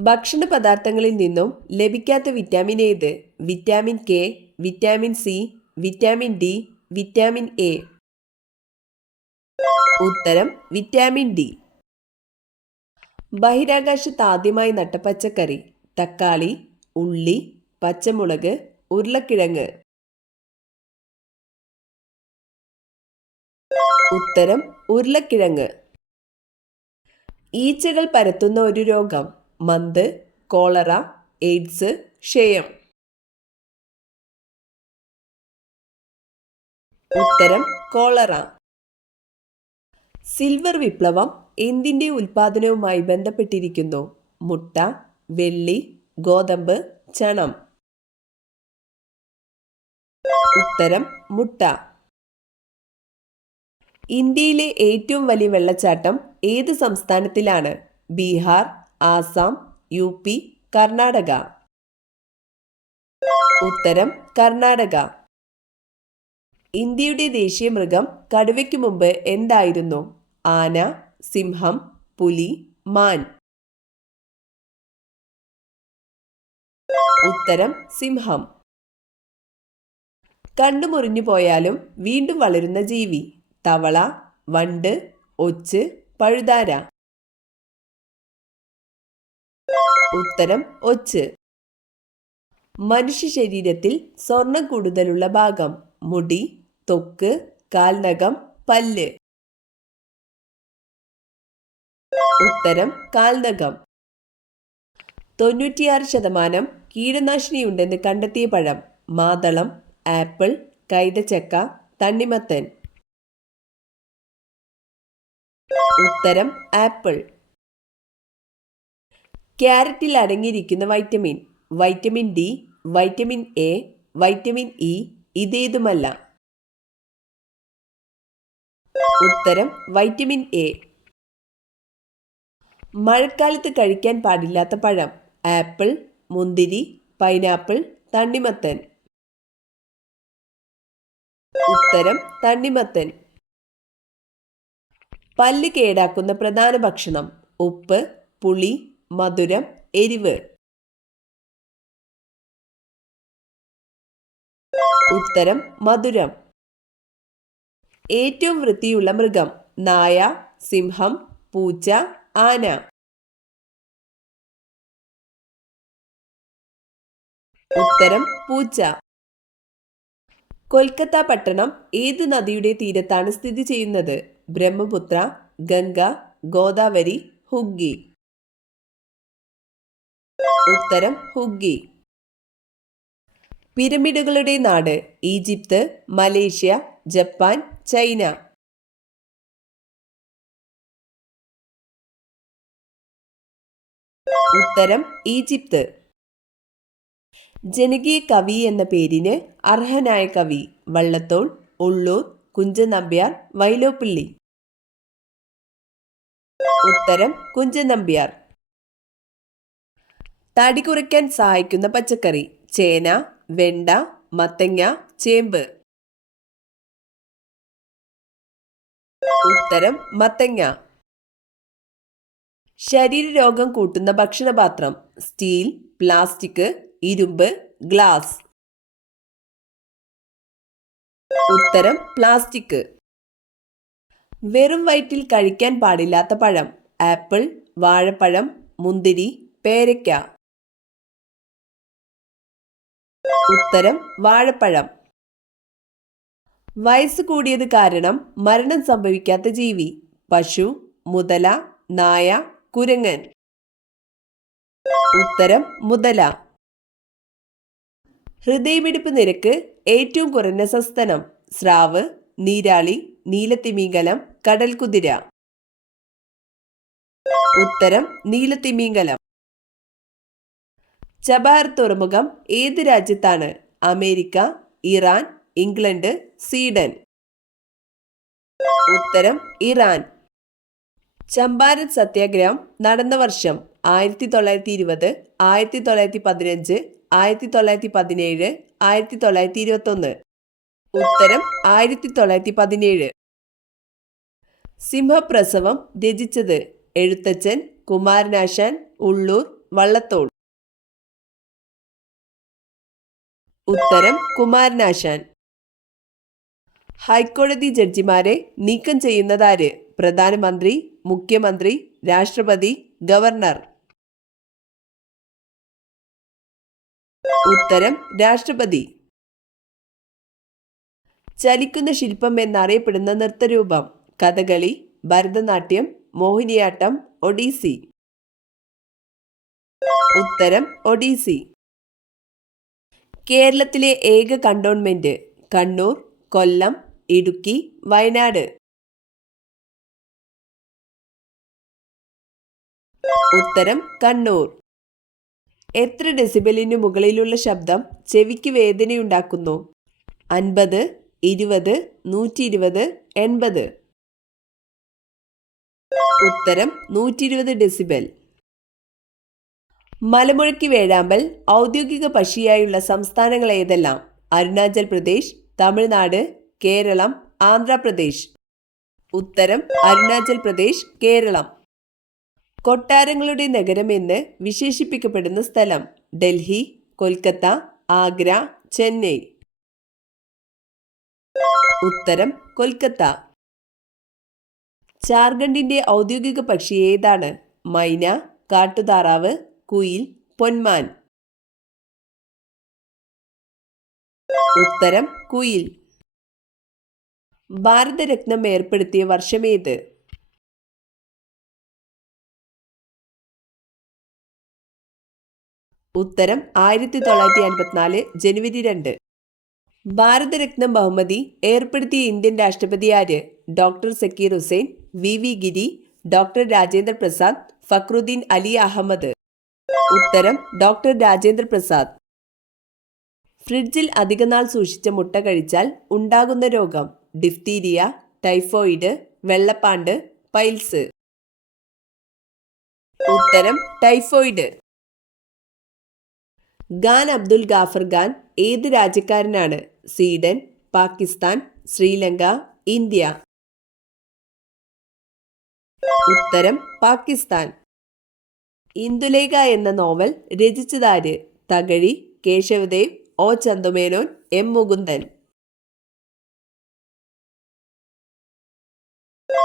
ഭക്ഷണ പദാർത്ഥങ്ങളിൽ നിന്നും ലഭിക്കാത്ത വിറ്റാമിൻ ഏത്? Vitamin K, vitamin C, vitamin D, vitamin A. ഉത്തരം വിറ്റാമിൻ ഡി. ബഹിരാകാശത്ത് ആദ്യമായി നട്ട പച്ചക്കറി? തക്കാളി, ഉള്ളി, പച്ചമുളക്, ഉരുളക്കിഴങ്ങ്. ഉത്തരം ഉരുളക്കിഴങ്ങ്. ഈച്ചകൾ പരത്തുന്ന ഒരു രോഗം? മന്ത്, കോളറ, എയ്ഡ്സ്, ക്ഷയം. ഉത്തരം കോളറ. സിൽവർ വിപ്ലവം എന്തിൻ്റെ ഉൽപാദനവുമായി ബന്ധപ്പെട്ടിരിക്കുന്നു? മുട്ട, വെള്ളി, ഗോതമ്പ്, ചണം. ഉത്തരം മുട്ട. ഇന്ത്യയിലെ ഏറ്റവും വലിയ വെള്ളച്ചാട്ടം ഏത് സംസ്ഥാനത്തിലാണ്? ബീഹാർ, ആസാം, യു.പി., കർണാടക. ഉത്തരം കർണാടക. ഇന്ത്യയുടെ ദേശീയ മൃഗം കടുവയ്ക്ക് മുമ്പ് എന്തായിരുന്നു? ആന, സിംഹം, പുലി, മാൻ. ഉത്തരം സിംഹം. കണ്ണു മുറിഞ്ഞു പോയാലും വീണ്ടും വളരുന്ന ജീവി? തവള, വണ്ട്, ഒച്ച്, പഴുതാര. ഉത്തരം ഒച്ച്. മനുഷ്യ ശരീരത്തിൽ സ്വർണം കൂടുതലുള്ള ഭാഗം? മുടി, ത്വക്ക്, കാൽനഖം, പല്ല്. ഉത്തരം കാൽനഖം. 96% കീടനാശിനിയുണ്ടെന്ന് കണ്ടെത്തിയ പഴം? മാതളം, ആപ്പിൾ, കൈതച്ചക്ക, തണ്ണിമത്തൻ. ഉത്തരം ആപ്പിൾ. ക്യാരറ്റിൽ അടങ്ങിയിരിക്കുന്ന vitamin? Vitamin D, vitamin A, vitamin E, ഇതേതുമല്ല? ഉത്തരം വൈറ്റമിൻ എ. മഴക്കാലത്ത് കഴിക്കാൻ പാടില്ലാത്ത പഴം? ആപ്പിൾ, മുന്തിരി, പൈനാപ്പിൾ, തണ്ണിമത്തൻ. ഉത്തരം തണ്ണിമത്തൻ. പല്ല് കേടാക്കുന്ന പ്രധാന ഭക്ഷണം? ഉപ്പ്, പുളി, മധുരം, എരിവ്. ഉത്തരം മധുരം. ഏറ്റവും വൃത്തിയുള്ള മൃഗം? നായ, സിംഹം, പൂച്ച, ആന. ഉത്തരം പൂച്ച. കൊൽക്കത്ത പട്ടണം ഏത് നദിയുടെ തീരത്താണ് സ്ഥിതി ചെയ്യുന്നത്? ബ്രഹ്മപുത്ര, ഗംഗ, ഗോദാവരി, ഹുഗ്ലി. ഉത്തരം ഹുഗ്ലി. പിരമിഡുകളുടെ നാട്? Egypt, Malaysia, Japan, China. ഉത്തരം ഈജിപ്ത്. ജനകീയ കവി എന്ന പേരിന് അർഹനായ കവി? വള്ളത്തോൾ, ഉള്ളൂർ, കുഞ്ചൻ നമ്പ്യാർ, വൈലോപ്പിള്ളി. ഉത്തരം കുഞ്ചൻ നമ്പ്യാർ. തടി കുറയ്ക്കാൻ സഹായിക്കുന്ന പച്ചക്കറി? ചേന, വെണ്ട, മത്തങ്ങ, ചേമ്പ്. ഉത്തരം മത്തങ്ങ. ശരീരരോഗം കൂട്ടുന്ന ഭക്ഷണപാത്രം? സ്റ്റീൽ, പ്ലാസ്റ്റിക്, ഇരുമ്പ്, ഗ്ലാസ്. ഉത്തരം പ്ലാസ്റ്റിക്. വെറും വയറ്റിൽ കഴിക്കാൻ പാടില്ലാത്ത പഴം? ആപ്പിൾ, വാഴപ്പഴം, മുന്തിരി, പേരയ്ക്ക. ഉത്തരം വാഴപ്പഴം. വയസ്സ് കൂടിയത് കാരണം മരണം സംഭവിക്കാത്ത ജീവി? പശു, മുതല, നായ, കുരങ്ങൻ. ഉത്തരം മുതല. ഹൃദയമിടിപ്പ് നിരക്ക് ഏറ്റവും കുറഞ്ഞ സസ്തനം? സ്രാവ്, നീരാളി, നീലത്തിമിംഗലം, കടൽക്കുതിര. ഉത്തരം നീലത്തിമിംഗലം. ചബഹാർ തുറമുഖം ഏത് രാജ്യത്താണ്? America, Iran, England, Sweden. ഉത്തരം ഇറാൻ. ചമ്പാരൻ സത്യാഗ്രഹം നടന്ന വർഷം? 1920, 1915, 1917, 1921. ഉത്തരം 1917. സിംഹപ്രസവം രചിച്ചത്? എഴുത്തച്ഛൻ, കുമാരനാശാൻ, ഉള്ളൂർ, വള്ളത്തോൾ. ഉത്തരം കുമാരനാശാൻ. ഹൈക്കോടതി ജഡ്ജിമാരെ നീക്കം ചെയ്യുന്നതാര്? പ്രധാനമന്ത്രി, മുഖ്യമന്ത്രി, രാഷ്ട്രപതി, ഗവർണർ. ഉത്തരം രാഷ്ട്രപതി. ചലിക്കുന്ന ശില്പം എന്നറിയപ്പെടുന്ന നൃത്തരൂപം? കഥകളി, ഭരതനാട്യം, മോഹിനിയാട്ടം, ഒഡീസി. ഉത്തരം ഒഡീസി. കേരളത്തിലെ ഏക കണ്ടോൺമെന്റ്? കണ്ണൂർ, കൊല്ലം, ഇടുക്കി, വയനാട്. ഉത്തരം കണ്ണൂർ. എത്ര ഡെസിബലിനു മുകളിലുള്ള ശബ്ദം ചെവിക്ക് വേദനയുണ്ടാക്കുന്നു? 50, 20, 120, 80. ഉത്തരം 120 ഡെസിബൽ. മലമുഴക്കി വേഴാമ്പൽ ഔദ്യോഗിക പക്ഷിയായുള്ള സംസ്ഥാനങ്ങൾ ഏതെല്ലാം? അരുണാചൽ പ്രദേശ്, തമിഴ്നാട്, കേരളം, ആന്ധ്രാപ്രദേശ്. ഉത്തരം അരുണാചൽ പ്രദേശ്, കേരളം. കൊട്ടാരങ്ങളുടെ നഗരം എന്ന് വിശേഷിപ്പിക്കപ്പെടുന്ന സ്ഥലം? ഡൽഹി, കൊൽക്കത്ത, ആഗ്ര, ചെന്നൈ. ഉത്തരം കൊൽക്കത്ത. ജാർഖണ്ഡിന്റെ ഔദ്യോഗിക പക്ഷി ഏതാണ്? മൈന, കാട്ടുതാറാവ്, കുയിൽ, പൊന്മാൻ. ഉത്തരം കുയിൽ. ഭാരതരത്നം ഏർപ്പെടുത്തിയ വർഷമേത്? ഉത്തരം 1954 ജനുവരി 2. ഭാരതരത്നം ബഹുമതി ഏർപ്പെടുത്തിയ ഇന്ത്യൻ രാഷ്ട്രപതി ആര്? ഡോക്ടർ സക്കീർ ഹുസൈൻ, വി ഗിരി, ഡോക്ടർ രാജേന്ദ്ര പ്രസാദ്, ഫക്രുദ്ദീൻ അലി അഹമ്മദ്. ഉത്തരം ഡോക്ടർ രാജേന്ദ്ര പ്രസാദ്. ഫ്രിഡ്ജിൽ അധികനാൾ സൂക്ഷിച്ച മുട്ട കഴിച്ചാൽ ഉണ്ടാകുന്ന രോഗം? ഡിഫ്തീരിയ, ടൈഫോയിഡ്, വെള്ളപ്പാണ്ട്, പൈൽസ്. ഉത്തരം ടൈഫോയിഡ്. ഖാൻ അബ്ദുൽ ഗാഫർ ഖാൻ ഏത് രാജ്യക്കാരനാണ്? Sweden, Pakistan, Sri Lanka, India. ഉത്തരം പാകിസ്ഥാൻ. ഇന്ദുലേഖ എന്ന നോവൽ രചിച്ചതാര്? Thakazhi, Kesavadev, O Chandu Menon, M Mukundan.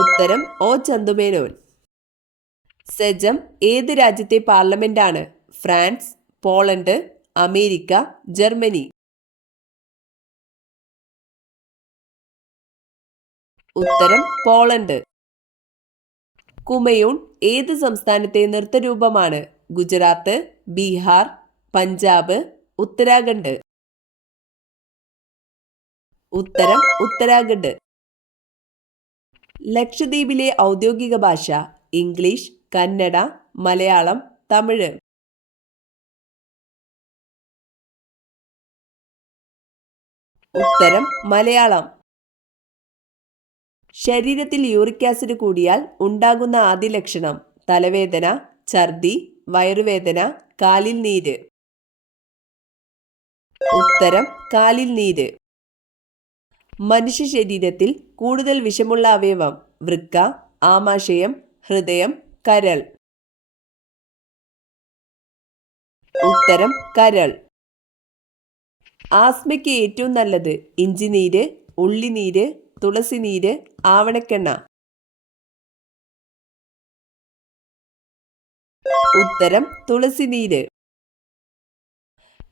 ഉത്തരം ഒ ചന്തുമേനോൻ. സെജം ഏത് രാജ്യത്തെ പാർലമെന്റാണ്? France, Poland, America, Germany. ഉത്തരം പോളണ്ട്. കുമയൂൺ ഏത് സംസ്ഥാനത്തെ നൃത്തരൂപമാണ്? ഗുജറാത്ത്, ബീഹാർ, പഞ്ചാബ്, ഉത്തരാഖണ്ഡ്. ഉത്തരം ഉത്തരാഖണ്ഡ്. ലക്ഷദ്വീപിലെ ഔദ്യോഗിക ഭാഷ? ഇംഗ്ലീഷ്, കന്നഡ, മലയാളം, തമിഴ്. ഉത്തരം മലയാളം. ശരീരത്തിൽ യൂറിക് ആസിഡ് കൂടിയാൽ ഉണ്ടാകുന്ന ആദ്യ ലക്ഷണം? തലവേദന, ഛർദി, വയറുവേദന, കാലിൽ നീര്. ഉത്തരം കാലിൽ നീര്. മനുഷ്യ ശരീരത്തിൽ കൂടുതൽ വിഷമുള്ള അവയവം? വൃക്ക, ആമാശയം, ഹൃദയം, കരൾ. ഉത്തരം കരൾ. ആസ്മയ്ക്ക് ഏറ്റവും നല്ലത്? ഇഞ്ചിനീര്, ഉള്ളിനീര്, തുളസിനീര്, ആവണക്കെണ്ണ. ഉത്തരം തുളസിനീര്.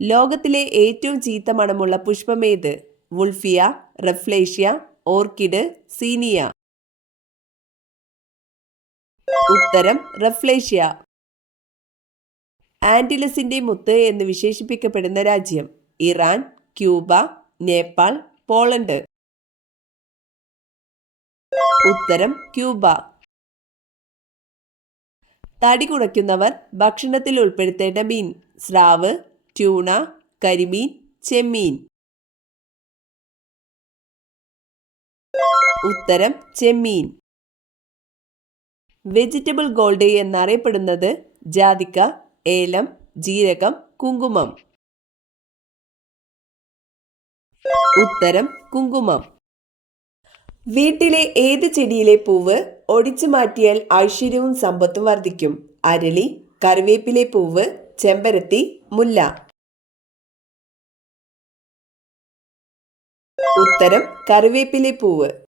ലോകത്തിലെ ഏറ്റവും ചീത്ത മണമുള്ള പുഷ്പമേത്? വുൾഫിയ, റഫ്ലേഷ്യ, ഓർക്കിഡ്, സീനിയ. ഉത്തരം റഫ്ലേഷ്യ. ആന്റിലസിന്റെ മുത്ത് എന്ന് വിശേഷിപ്പിക്കപ്പെടുന്ന രാജ്യം? Iran, Cuba, Nepal, Poland. ഉത്തരം ക്യൂബ. തടി കുറയ്ക്കുന്നവർ ഭക്ഷണത്തിൽ ഉൾപ്പെടുത്തേണ്ട മീൻ? സ്രാവ്, ട്യൂണ, കരിമീൻ, ചെമ്മീൻ. ഉത്തരം ചെമ്മീൻ. വെജിറ്റബിൾ ഗോൾഡ് എന്നറിയപ്പെടുന്നത്? ജാതിക്ക, ഏലം, ജീരകം, കുങ്കുമം. ഉത്തരം കുങ്കുമം. വീട്ടിലെ ഏത് ചെടിയിലെ പൂവ് ഒടിച്ചു മാറ്റിയാൽ ഐശ്വര്യവും സമ്പത്തും വർദ്ധിക്കും? അരളി, കറിവേപ്പിലെ പൂവ്, ചെമ്പരത്തി, മുല്ല. ഉത്തരം കറിവേപ്പിലെ പൂവ്.